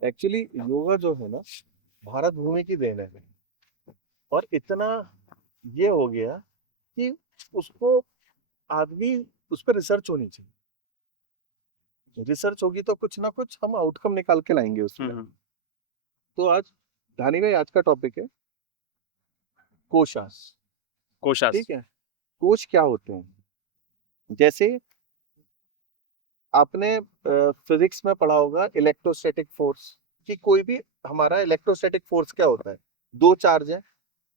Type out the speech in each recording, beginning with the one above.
Actually yoga जो है ना, भारत भूमि की देन है। और इतना ये हो गया कि उसको आदमी, उस पर रिसर्च होनी चाहिए। रिसर्च होगी तो कुछ ना कुछ हम आउटकम निकाल के लाएंगे उसमें। तो आज धानी भाई, आज का टॉपिक है कोशास। कोशास। ठीक है। कोश क्या होते हैं? जैसे आपने फिजिक्स में पढ़ा होगा इलेक्ट्रोस्टैटिक फोर्स, कि कोई भी हमारा इलेक्ट्रोस्टैटिक फोर्स क्या होता है? दो चार्ज है,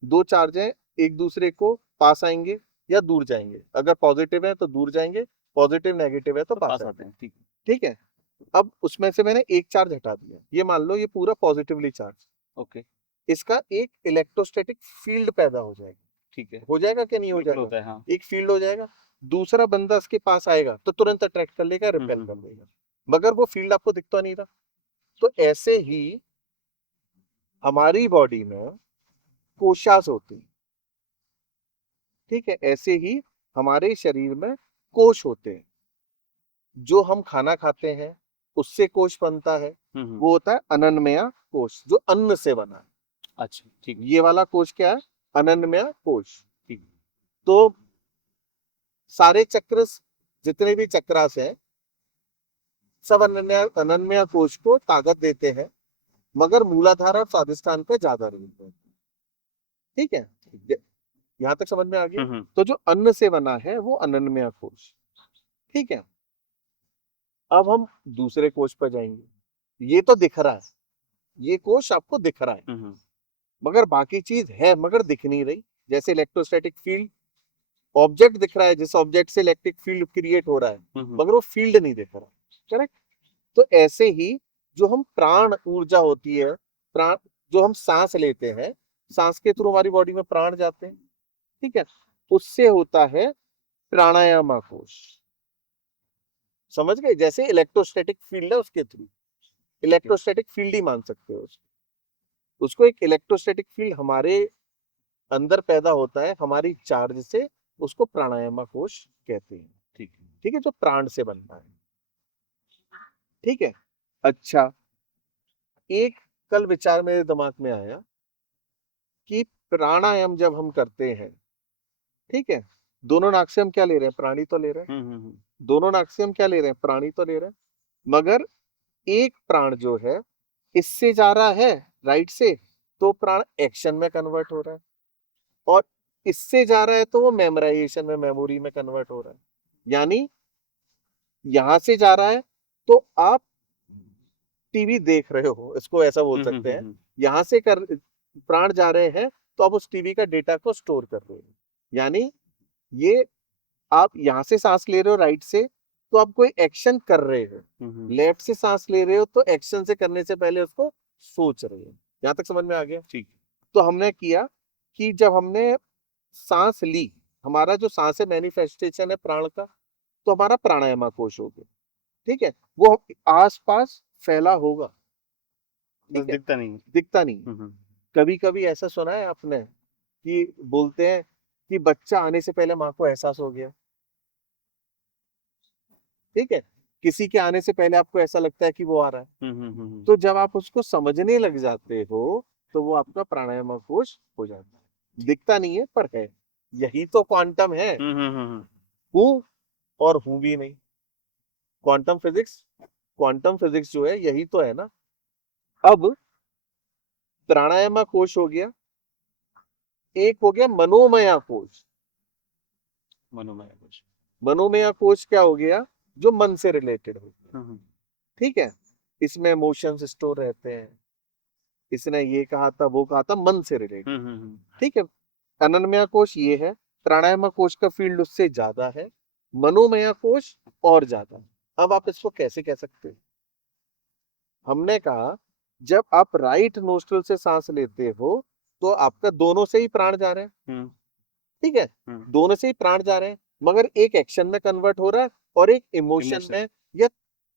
दो चार्ज है, एक दूसरे को पास आएंगे या दूर जाएंगे। अगर पॉजिटिव है तो दूर जाएंगे, पॉजिटिव नेगेटिव है तो तो पास पास आएंगे। आते हैं, ठीक। ठीक है। अब उसमें से मैंने एक चार्ज हटा दिया, ये मान लो ये पूरा पॉजिटिवली चार्ज। ओके। इसका एक इलेक्ट्रोस्टैटिक फील्ड पैदा हो जाएगा। ठीक है। हो जाएगा कि नहीं हो बिल्कुल जाएगा? होता है, हाँ। एक फील्ड हो जाएगा। दूसरा बंदा इसके पास आएगा तो तुरंत अट्रैक्ट कर लेगा, रिपेल कर देगा, मगर वो फील्ड आपको दिखता नहीं था। तो ऐसे ही हमारी बॉडी में कोशास होती है। ठीक है। ऐसे ही हमारे शरीर में कोश होते हैं। जो हम खाना खाते हैं उससे कोश बनता है, वो होता है अनन्नमय कोश, जो अन्न से बना है। अच्छा, ठीक। ये वाला कोश क्या है? अनन्नमय कोश। ठीक। तो सारे चक्र, जितने भी चक्रास हैं, सब अनन्नमय कोश को ताकत देते हैं, मगर मूलाधार और स्वादिष्ठान पे ज्यादा रहते हैं। ठीक है। यहाँ तक समझ में आ गया? तो जो अन्न से बना है वो अनन्नमय कोश। ठीक है। अब हम दूसरे कोश पर जाएंगे। ये तो दिख रहा है, ये कोश आपको दिख रहा है, मगर बाकी चीज है मगर दिख नहीं रही। जैसे इलेक्ट्रोस्टैटिक फील्ड, ऑब्जेक्ट दिख रहा है, जिस ऑब्जेक्ट से इलेक्ट्रिक फील्ड क्रिएट हो रहा है, मगर वो फील्ड नहीं दिख रहा। करेक्ट। तो ऐसे ही जो हम प्राण ऊर्जा होती है, प्राण, जो हम सांस लेते हैं, सांस के थ्रू हमारी बॉडी में प्राण जाते हैं। ठीक है। उससे होता है प्राणायाम कोश। समझ गए? जैसे इलेक्ट्रोस्टैटिक फील्ड है, उसके थ्रू इलेक्ट्रोस्टैटिक फील्ड ही मान सकते हो उसको। एक इलेक्ट्रोस्टैटिक फील्ड हमारे अंदर पैदा होता है हमारी चार्ज से, उसको प्राणायाम कोश कहते हैं। ठीक है। ठीक है। जो प्राण से बनता है। ठीक है। अच्छा, एक कल विचार मेरे दिमाग में आया कि प्राणायाम जब हम करते हैं, ठीक है, दोनों नाक से हम क्या ले रहे हैं? प्राणी तो ले रहे हैं। दोनों नाक से हम क्या ले रहे हैं? प्राणी तो ले रहे हैं। मगर एक प्राण जो है इससे जा रहा है राइट से, तो प्राण एक्शन में कन्वर्ट हो रहा है। और इससे जा रहा है तो वो मेमोराइजेशन में, मेमोरी में कन्वर्ट हो रहा है। यानी यहां से जा रहा है तो आप टीवी देख रहे हो, इसको ऐसा बोल सकते हैं। यहां से कर प्राण जा रहे हैं तो आप उस टीवी का डेटा को स्टोर कर रहे हो। यानी ये, आप यहां से सांस ले रहे हो राइट से, तो आप कोई एक्शन कर रहे हो। लेफ्ट से सांस ले रहे हो तो एक्शन से करने से पहले उसको सोच रहे हो। यहां तक समझ में आ गया? ठीक। तो हमने किया कि जब हमने सांस ली, हमारा जो सांस है मैनिफेस्टेशन है प्राण का, तो हमारा प्राणायाम कोश हो गया। ठीक है। वो आसपास फैला होगा। बस ठीक है। दिखता नहीं। दिखता नहीं। कभी कभी ऐसा सुना है आपने कि बोलते हैं कि बच्चा आने से पहले माँ को एहसास हो गया। ठीक है। किसी के आने से पहले आपको ऐसा लगता है कि वो आ रहा है। तो जब आप उसको समझने लग जाते हो तो वो आपका प्राणायाम कोश हो जाता है। दिखता नहीं है पर है। यही तो क्वांटम है। हूं और हूं भी नहीं। क्वांटम फिजिक्स जो है यही तो है ना। अब प्राणायाम कोश हो गया, एक हो गया मनोमय कोश। मनोमय कोश। मनोमय कोश क्या हो गया? जो मन से रिलेटेड हो गया। ठीक है। इसमें इमोशंस स्टोर रहते हैं, इसने ये कहा था वो कहा था, मन से रिलेटेड। ठीक है। अनन्मय कोश ये है, प्राणायाम कोश का फील्ड उससे ज्यादा है, मनोमय कोश और ज्यादा। अब आप इसको कैसे कह सकते हो? हमने कहा जब आप राइट नोस्ट्रल से सांस लेते हो तो आपका दोनों से ही प्राण जा रहे हैं। ठीक है। दोनों से ही प्राण जा रहे हैं, मगर एक एक्शन में कन्वर्ट हो रहा है और एक इमोशन में या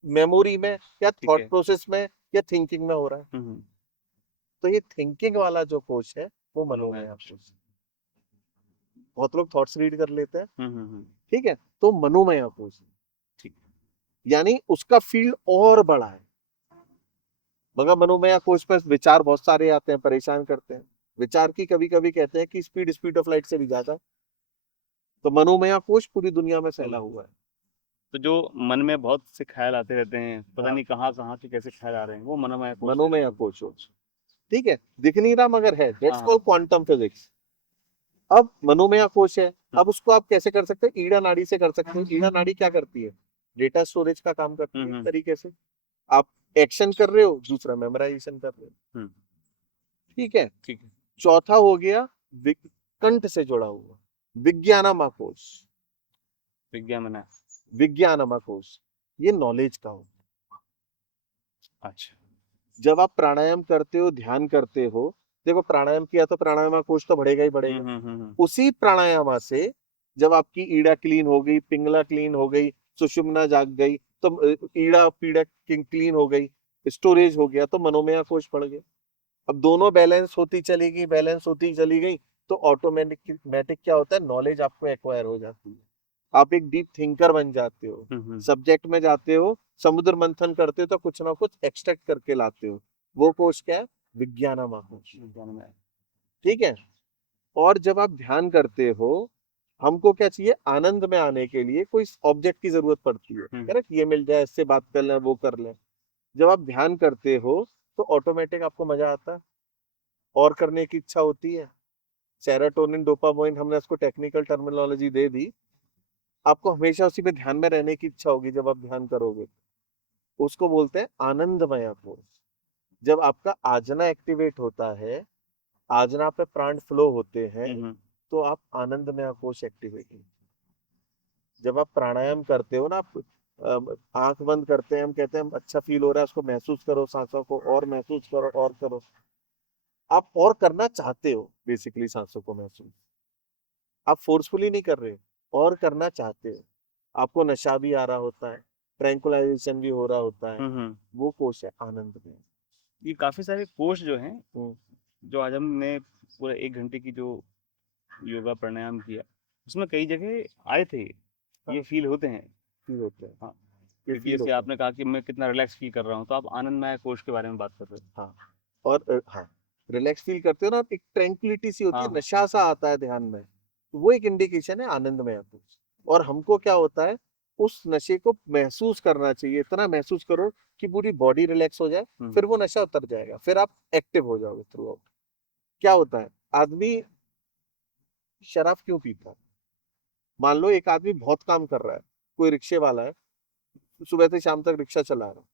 मेमोरी में या थॉट प्रोसेस में या थिंकिंग में हो रहा है। तो ये थिंकिंग वाला जो कोश है वो मनोमय कोश। बहुत लोग थॉट्स रीड कर लेते हैं। ठीक है। तो मनोमय कोश, ठीक, यानी उसका फील्ड और बड़ा है। मगर मनोमय कोश पर विचार बहुत सारे आते हैं, परेशान करते हैं। विचार की कभी कभी कहते हैं कि स्पीड ऑफ लाइट से भी ज्यादा। तो मनोमय कोश पूरी दुनिया में फैला हुआ है। तो जो मन में बहुत से ख्याल आते रहते हैं, पता हाँ। नहीं कहाँ कहाँ से कैसे ख्याल आ रहे हैं, वो मनोमय कोश है। मनोमय कोश हो, ठीक है, दिख नहीं रहा मगर है, दैट्स हाँ। Called quantum physics. अब मनोमय कोश है, अब उसको आप कैसे कर सकते हैं, ईड़ा नाड़ी से कर सकते हैं। ईड़ा नाड़ी क्या करती है, डेटा स्टोरेज का काम करती है। एक तरीके से आप एक्शन कर रहे हो, दूसरा मेमोराइजेशन कर रहे हो, हम्म, ठीक है। ठीक है। चौथा हो गया कंठ से जुड़ा हुआ विज्ञानमा कोश। विज्ञान मना। विज्ञानमा कोश ये नॉलेज का हो। अच्छा। जब आप प्राणायाम करते हो, ध्यान करते हो, देखो प्राणायाम किया तो प्राणायाम कोश तो बढ़ेगा ही बढ़ेगा। उसी प्राणायाम से जब आपकी ईड़ा क्लीन हो गई, पिंगला क्लीन हो गई, सुषुम्ना जाग गई, तो ईड़ा पीड़ा क्लीन हो गई, स्टोरेज हो गया, तो मनोमय कोश बढ़ गया। अब दोनों बैलेंस होती चली गई, बैलेंस होती चली गई, तो ऑटोमेटिक क्या होता है, नॉलेज आपको एक्वायर हो जाती है। आप एक डीप थिंकर बन जाते हो, सब्जेक्ट में जाते हो, समुद्र मंथन करते हो, तो कुछ ना कुछ एक्सट्रैक्ट करके लाते हो। वो कोश क्या है, विज्ञानमा कोश, विज्ञान। ठीक है। और जब आप ध्यान करते हो, हमको क्या चाहिए, आनंद में आने के लिए कोई ऑब्जेक्ट की जरूरत पड़ती है, करेक्ट, ये मिल जाए, इससे बात कर लें, वो कर लें। जब आप ध्यान करते हो तो ऑटोमेटिक आपको मजा आता है, और करने की इच्छा होती है। सेरोटोनिन, डोपामाइन, हमने उसको टेक्निकल टर्मिनोलॉजी दे दी। आपको हमेशा उसी में ध्यान में रहने की इच्छा होगी जब आप ध्यान करोगे। उसको बोलते हैं आनंदमय कोश। जब आपका आजना एक्टिवेट होता है, आजना पे प्राण फ्लो होते हैं, तो आप आनंदमय कोश एक्टिवेट होते हैं। जब आप प्राणायाम करते हो ना, आप आंख बंद करते हैं, हम कहते हैं अच्छा फील हो रहा है, उसको महसूस करो, सांसों को और महसूस करो, और करो। आप और करना चाहते हो, बेसिकली सांसों को महसूस, आप फोर्सफुली नहीं कर रहे हो, और करना चाहते हो। आपको नशा भी आ रहा होता है, ट्रैंकुलाइजेशन भी हो रहा होता है, वो कोश है आनंद में। ये काफी सारे कोश जो हैं, जो आज हमने पूरा 1 घंटे की जो योगा प्राणायाम किया, उसमें कई जगह आए थे, ये फील होते हैं। फील होते हैं, हाँ, ये क्योंकि फील जैसे होता है। आपने कहा कि मैं कितना रिलैक्स फील कर रहा हूँ, तो आप आनंदमय कोश के बारे में बात कर रहे हो। हाँ, और हाँ, रिलैक्स फील करते हो ना, एक ट्रैंक्विलिटी सी होती है, हाँ। नशा सा आता है ध्यान में, तो वो एक इंडिकेशन है आनंदमय कोश। और हमको क्या होता है, उस नशे को महसूस करना चाहिए, इतना महसूस करो कि पूरी बॉडी रिलैक्स हो जाए, फिर वो नशा उतर जाएगा, फिर आप एक्टिव हो जाओगे थ्रू आउट। क्या होता है, आदमी शराब क्यों पीता है, मान लो एक आदमी बहुत काम कर रहा है, कोई रिक्शे वाला है, सुबह से शाम तक रिक्शा चला रहा है,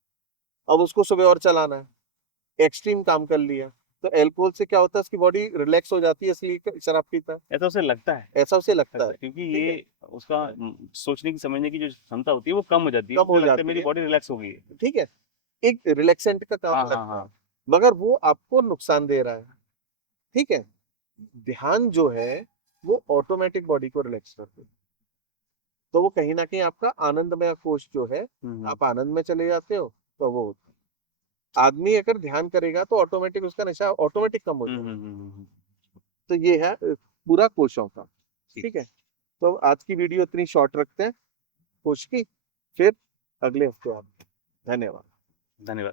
अब उसको सुबह और चलाना है, एक्सट्रीम काम कर लिया, तो अल्कोहल से क्या होता है, उसकी बॉडी रिलैक्स हो जाती है, इसलिए शराब पीता है, ऐसा उसे लगता है, ऐसा उसे लगता है, क्योंकि ठीक है, ये उसका सोचने की समझने की जो क्षमता होती है वो कम हो जाती है, कम हो उसे लगता है जाती मेरी है, बॉडी रिलैक्स हो गई है। ठीक है, एक रिलैक्सेंट का काम हाँ हाँ लगता है, हाँ। मगर वो आपको नुकसान दे रहा है, ठीक है। ध्यान जो है वो ऑटोमेटिक बॉडी को रिलैक्स करते है, तो वो कहीं ना कहीं आपका आनंदमय कोश जो है, आप आनंद में चले जाते हो, तो वो होता है। आदमी अगर ध्यान करेगा तो ऑटोमेटिक उसका नशा ऑटोमेटिक कम हो जाएगा। तो ये है पूरा कोशों का, ठीक है। तो आज की वीडियो इतनी शॉर्ट रखते हैं कोश की, फिर अगले हफ्ते आप, धन्यवाद। धन्यवाद।